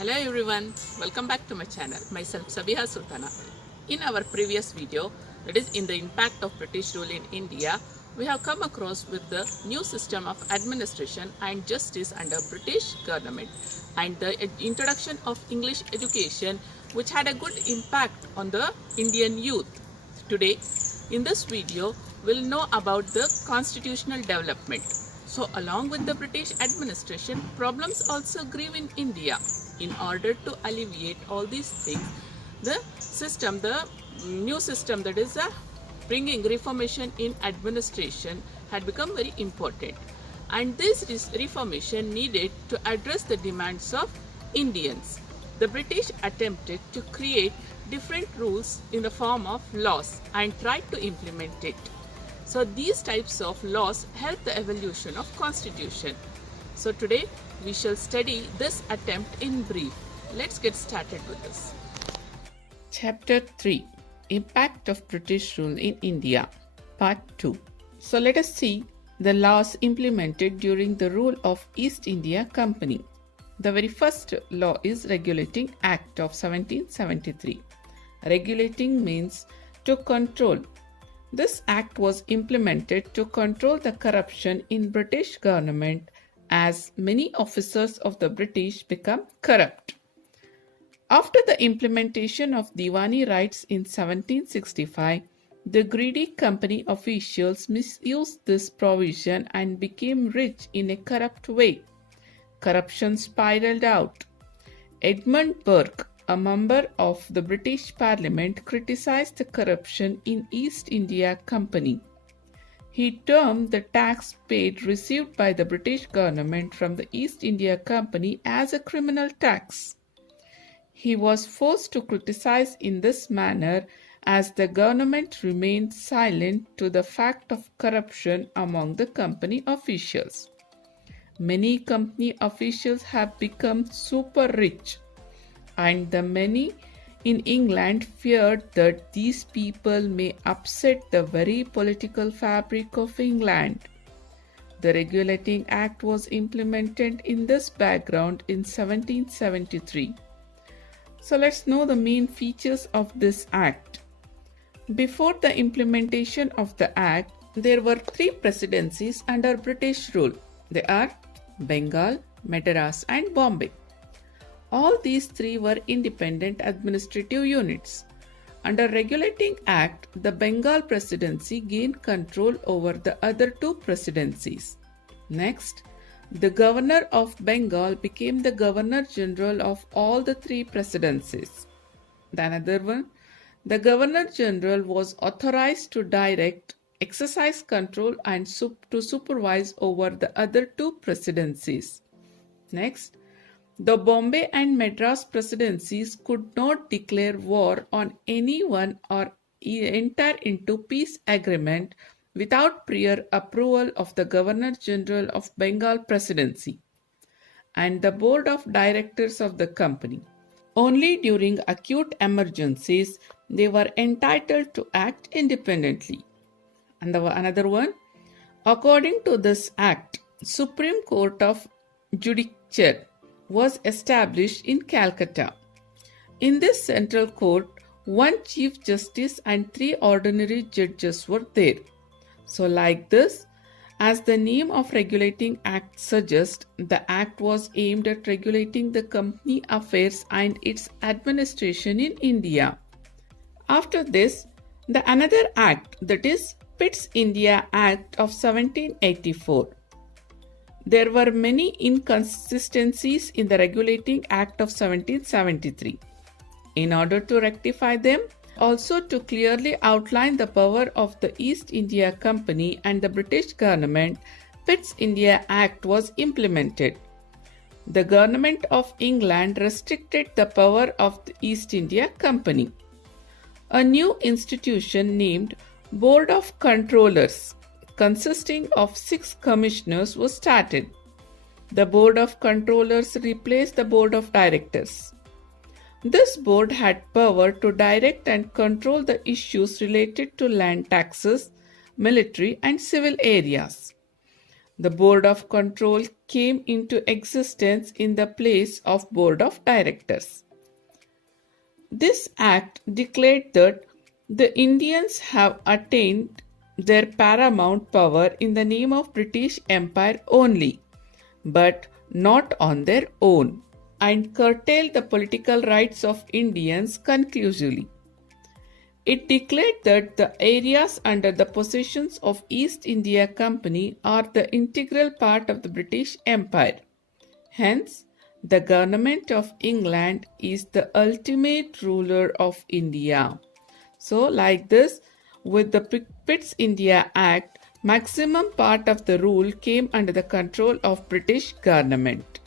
Hello everyone, welcome back to my channel. Myself Sabiha Sultana. In our previous video, that is in the impact of British rule in India, we have come across with the new system of administration and justice under British government and the introduction of English education, which had a good impact on the Indian youth. Today, in this video, we'll know about the constitutional development. So along with the British administration, problems also grew in India. In order to alleviate all these things, the new system that is bringing reformation in administration had become very important. And this reformation needed to address the demands of Indians. The British attempted to create different rules in the form of laws and tried to implement it. So these types of laws help the evolution of constitution. So today we shall study this attempt in brief. Let's get started with this. Chapter 3, Impact of British Rule in India, Part 2. So let us see the laws implemented during the rule of East India Company. The very first law is Regulating Act of 1773. Regulating means to control. This act was implemented to control the corruption in British government as many officers of the British become corrupt. After the implementation of Diwani rights in 1765, the greedy company officials misused this provision and became rich in a corrupt way. Corruption spiraled out. Edmund Burke, a member of the British Parliament, criticized the corruption in East India Company. He termed the tax paid received by the British government from the East India Company as a criminal tax. He was forced to criticize in this manner as the government remained silent to the fact of corruption among the company officials. Many company officials have become super rich, and the many in England feared that these people may upset the very political fabric of England. The Regulating Act was implemented in this background in 1773. So let's know the main features of this act. Before the implementation of the act, there were three presidencies under British rule. They are Bengal, Madras and Bombay. All these three were independent administrative units. Under Regulating Act, the Bengal presidency gained control over the other two presidencies. Next, the governor of Bengal became the governor general of all the three presidencies. The another one, the governor general was authorized to direct, exercise control and to supervise over the other two presidencies. Next, the Bombay and Madras presidencies could not declare war on anyone or enter into peace agreement without prior approval of the Governor General of Bengal Presidency and the Board of Directors of the company. Only during acute emergencies they were entitled to act independently. And another one, according to this act, Supreme Court of Judicature was established in Calcutta. In this central court, one Chief Justice and three ordinary judges were there. So like this, as the name of Regulating Act suggests, the act was aimed at regulating the company affairs and its administration in India. After this, the another act, that is Pitt's India Act of 1784. There were many inconsistencies in the Regulating Act of 1773. In order to rectify them, also to clearly outline the power of the East India Company and the British government, Pitt's India Act was implemented. The government of England restricted the power of the East India Company. A new institution named Board of Controllers, consisting of 6 commissioners, was started. The Board of Controllers replaced the Board of Directors. This board had power to direct and control the issues related to land taxes, military and civil areas. The Board of Control came into existence in the place of Board of Directors. This act declared that the Indians have attained their paramount power in the name of British Empire only, but not on their own, and curtailed the political rights of Indians conclusively. It declared that the areas under the possessions of East India Company are the integral part of the British Empire. Hence, the government of England is the ultimate ruler of India. So, like this, with the Pitt's India Act, maximum part of the rule came under the control of British government.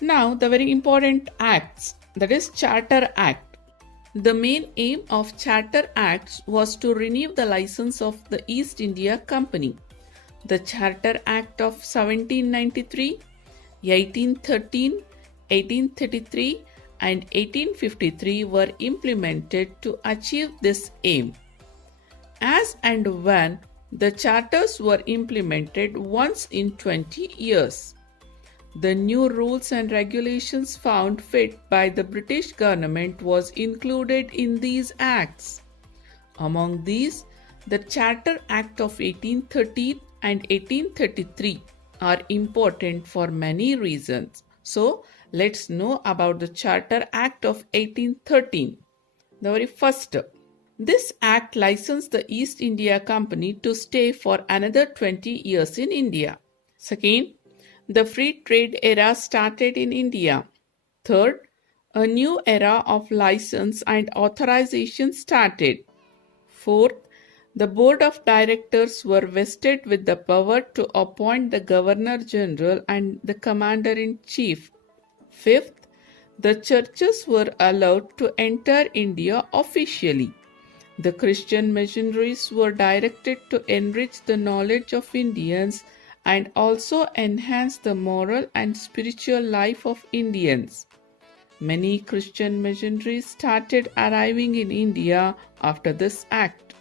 Now, the very important acts, that is Charter Act. The main aim of Charter Acts was to renew the license of the East India Company. The Charter Act of 1793, 1813, 1833 and 1853 were implemented to achieve this aim. As and when the charters were implemented once in 20 years. The new rules and regulations found fit by the British government was included in these acts. Among these, the Charter Act of 1813 and 1833 are important for many reasons. So, let's know about the Charter Act of 1813. The very first, this act licensed the East India Company to stay for another 20 years in India. Second, the free trade era started in India. Third, a new era of license and authorization started. Fourth, the Board of Directors were vested with the power to appoint the Governor General and the Commander-in-Chief. Fifth, the churches were allowed to enter India officially. The Christian missionaries were directed to enrich the knowledge of Indians and also enhance the moral and spiritual life of Indians. Many Christian missionaries started arriving in India after this act.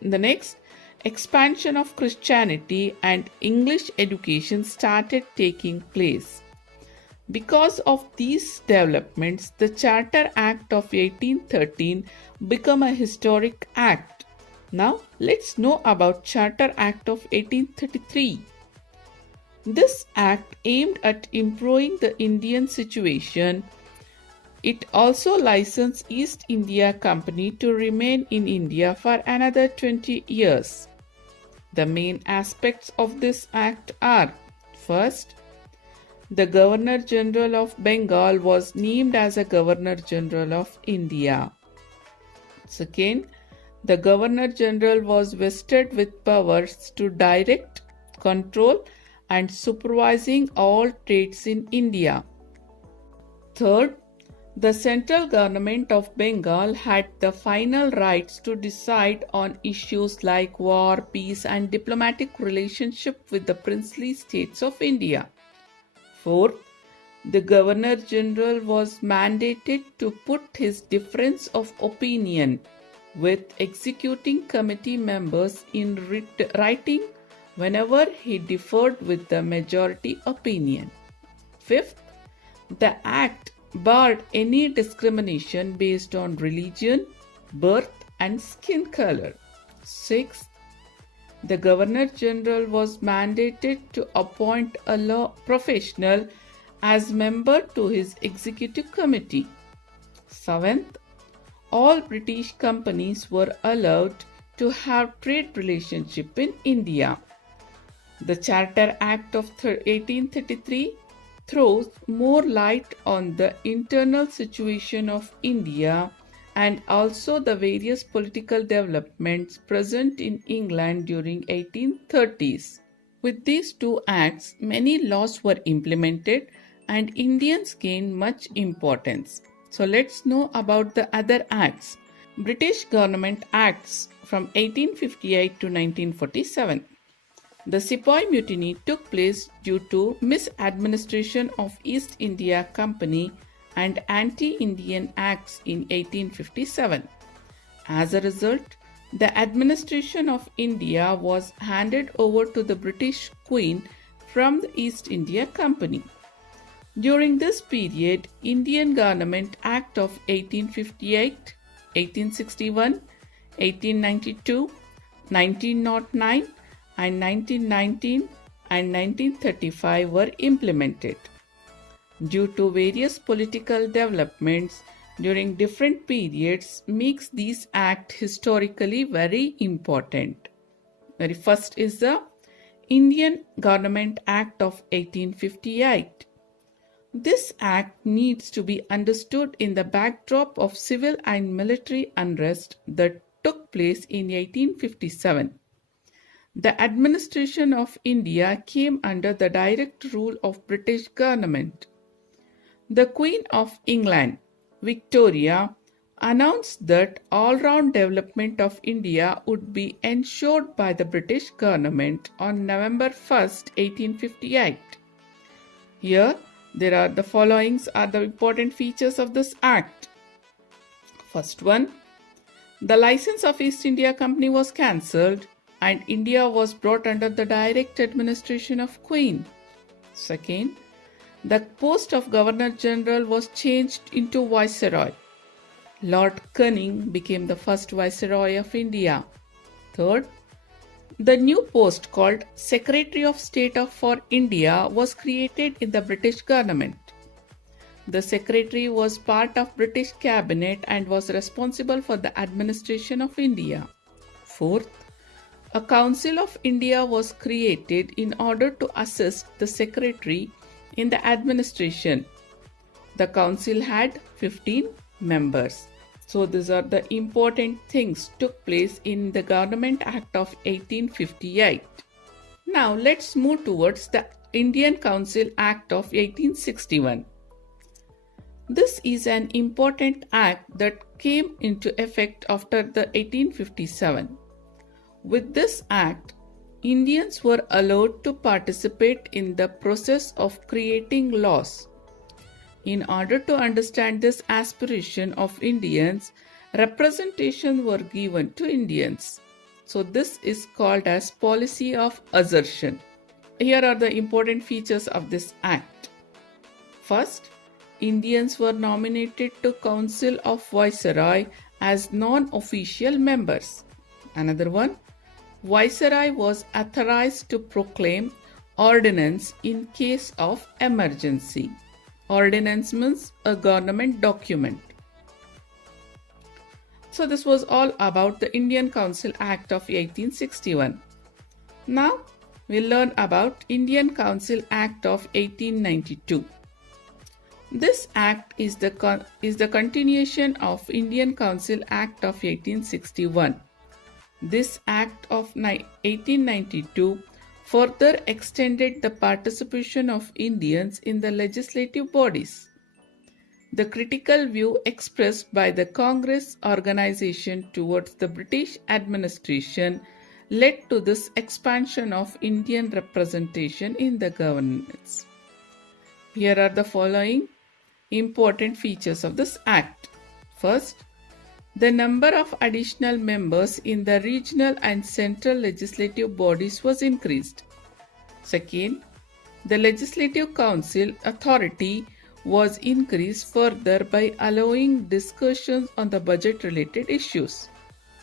The next, expansion of Christianity and English education started taking place. Because of these developments, the Charter Act of 1813 became a historic act. Now, let's know about Charter Act of 1833. This act aimed at improving the Indian situation. It also licensed East India Company to remain in India for another 20 years. The main aspects of this act are: first, the Governor General of Bengal was named as a Governor General of India. Second, the Governor General was vested with powers to direct, control and supervising all trades in India. Third, the central government of Bengal had the final rights to decide on issues like war, peace and diplomatic relationship with the princely states of India. Fourth, the Governor General was mandated to put his difference of opinion with executing committee members in writing whenever he differed with the majority opinion. Fifth, the act barred any discrimination based on religion, birth and skin color. Sixth, the Governor General was mandated to appoint a law professional as member to his executive committee. Seventh, all British companies were allowed to have trade relationship in India. The Charter Act of 1833 throws more light on the internal situation of India and also the various political developments present in England during 1830s. With these two acts, many laws were implemented and Indians gained much importance. So let's know about the other acts. British Government Acts from 1858 to 1947. The Sepoy Mutiny took place due to misadministration of East India Company and anti-Indian acts in 1857. As a result, The administration of India was handed over to the British Queen from the East India Company. During this period, Indian Government Act of 1858, 1861, 1892, 1909 and 1919 and 1935 were implemented. Due to various political developments during different periods makes these acts historically very important. Very first is the Indian Government Act of 1858. This act needs to be understood in the backdrop of civil and military unrest that took place in 1857. The administration of India came under the direct rule of British government. The Queen of England, Victoria, announced that all-round development of India would be ensured by the British government on November 1st, 1858. Here, there are the followings are the important features of this act. First one, the license of East India Company was cancelled and India was brought under the direct administration of Queen. Second, the post of Governor General was changed into Viceroy. Lord Canning became the first Viceroy of India. Third, the new post called Secretary of State for India was created in the British government. The Secretary was part of British Cabinet and was responsible for the administration of India. Fourth, a Council of India was created in order to assist the Secretary in the administration. The council had 15 members. So these are the important things took place in the Government Act of 1858. Now let's move towards the Indian Council Act of 1861. This is an important act that came into effect after the 1857. With this act, Indians were allowed to participate in the process of creating laws. In order to understand this aspiration of Indians, representation were given to Indians. So this is called as policy of assertion. Here are the important features of this act. First, Indians were nominated to Council of Viceroy as non-official members. Another one, Viceroy was authorized to proclaim ordinance in case of emergency. Ordinance means a government document. So this was all about the Indian Council Act of 1861. Now we'll learn about Indian Council Act of 1892. This act is the continuation of Indian Council Act of 1861. This Act of 1892 further extended the participation of Indians in the legislative bodies. The critical view expressed by the Congress organization towards the British administration led to this expansion of Indian representation in the governments. Here are the following important features of this Act. First, the number of additional members in the regional and central legislative bodies was increased. Second, the Legislative Council authority was increased further by allowing discussions on the budget-related issues.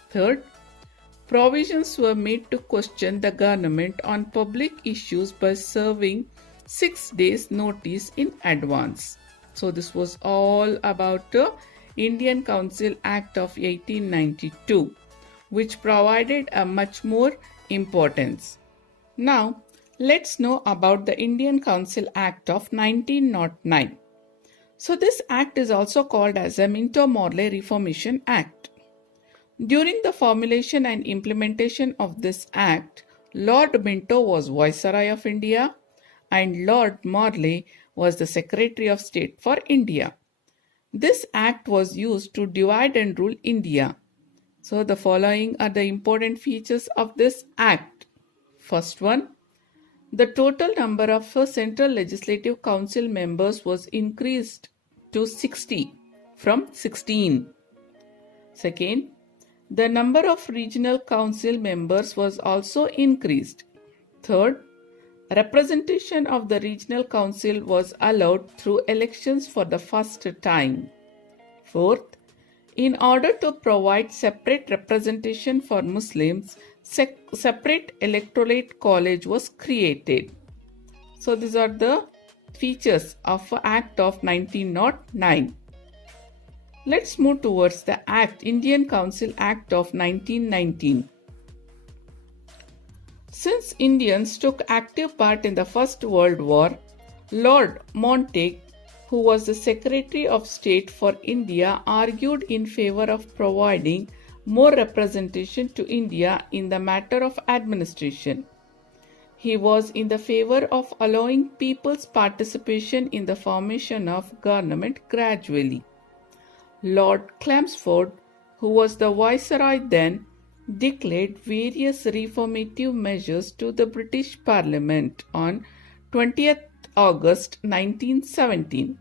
Third, provisions were made to question the government on public issues by serving 6 days notice in advance. So this was all about the Indian Council Act of 1892, which provided a much more importance. Now, let's know about the Indian Council Act of 1909. So this act is also called as a Minto-Morley Reformation Act. During the formulation and implementation of this act, Lord Minto was Viceroy of India and Lord Morley was the Secretary of State for India. This act was used to divide and rule India. So the following are the important features of this act. First one, the total number of Central Legislative Council members was increased to 60 from 16. Second, The number of regional council members was also increased. Third, representation of the regional council was allowed through elections for the first time. Fourth, in order to provide separate representation for Muslims, separate electorate college was created. So these are the features of Act of 1909. Let's move towards the Indian Council Act of 1919. Since Indians took active part in the First World War, Lord Montagu, who was the Secretary of State for India, argued in favor of providing more representation to India in the matter of administration. He was in the favor of allowing people's participation in the formation of government gradually. Lord Chelmsford, who was the Viceroy then, declared various reformative measures to the British Parliament on 20th August 1917.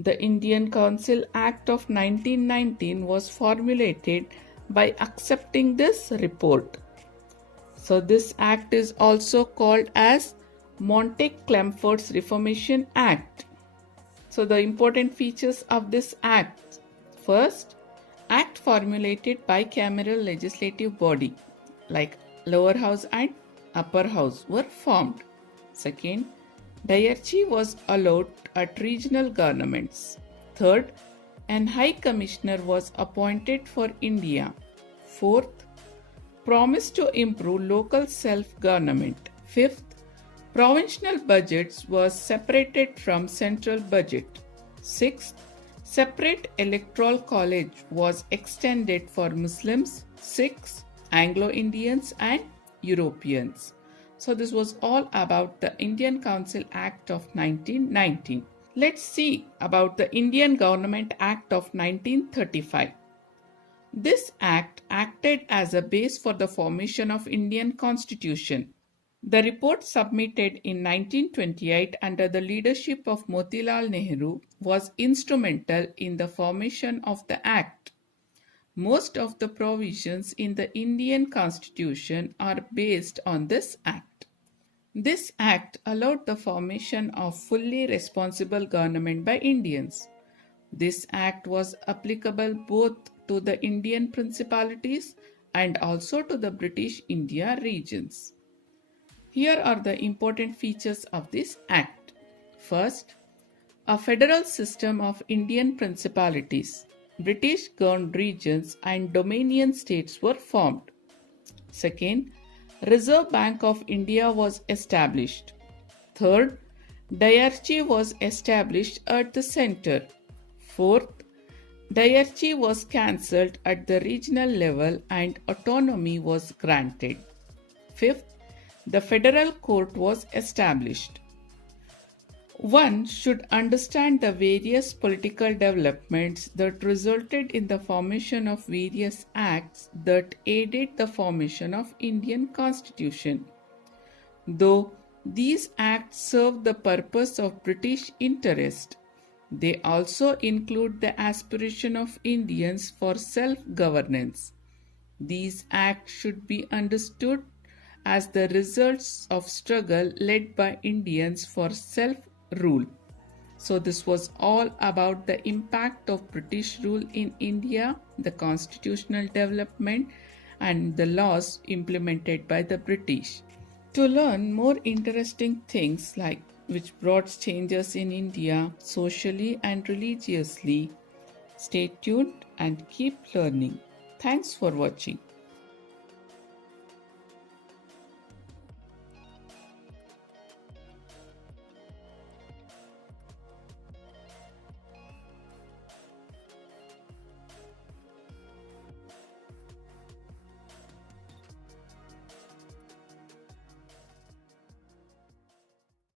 The Indian Council Act of 1919 was formulated by accepting this report. So this act is also called as Montagu-Chelmsford's Reformation Act. So the important features of this act. First, act formulated bicameral legislative body like lower house and upper house were formed. Second, diarchy was allowed at regional governments. Third, an High Commissioner was appointed for India. Fourth, promise to improve local self-government. Fifth, provincial budgets was separated from central budget. Sixth, separate electoral college was extended for Muslims. Sixth, Anglo-Indians and Europeans. So this was all about the Indian Council Act of 1919. Let's see about the Indian Government Act of 1935. This act acted as a base for the formation of Indian Constitution. The report submitted in 1928 under the leadership of Motilal Nehru was instrumental in the formation of the Act. Most of the provisions in the Indian Constitution are based on this Act. This Act allowed the formation of fully responsible government by Indians. This Act was applicable both to the Indian principalities and also to the British India regions. Here are the important features of this Act. First, a federal system of Indian principalities, British governed regions and Dominion states were formed. Second, Reserve Bank of India was established. Third, diarchy was established at the center. Fourth, diarchy was cancelled at the regional level and autonomy was granted. Fifth, the federal court was established. One should understand the various political developments that resulted in the formation of various acts that aided the formation of Indian Constitution. Though these acts serve the purpose of British interest, they also include the aspiration of Indians for self-governance. These acts should be understood as the results of struggle led by Indians for self-rule. So this was all about the impact of British rule in India, the constitutional development and the laws implemented by the British. To learn more interesting things like which brought changes in India socially and religiously, stay tuned and keep learning. Thanks for watching.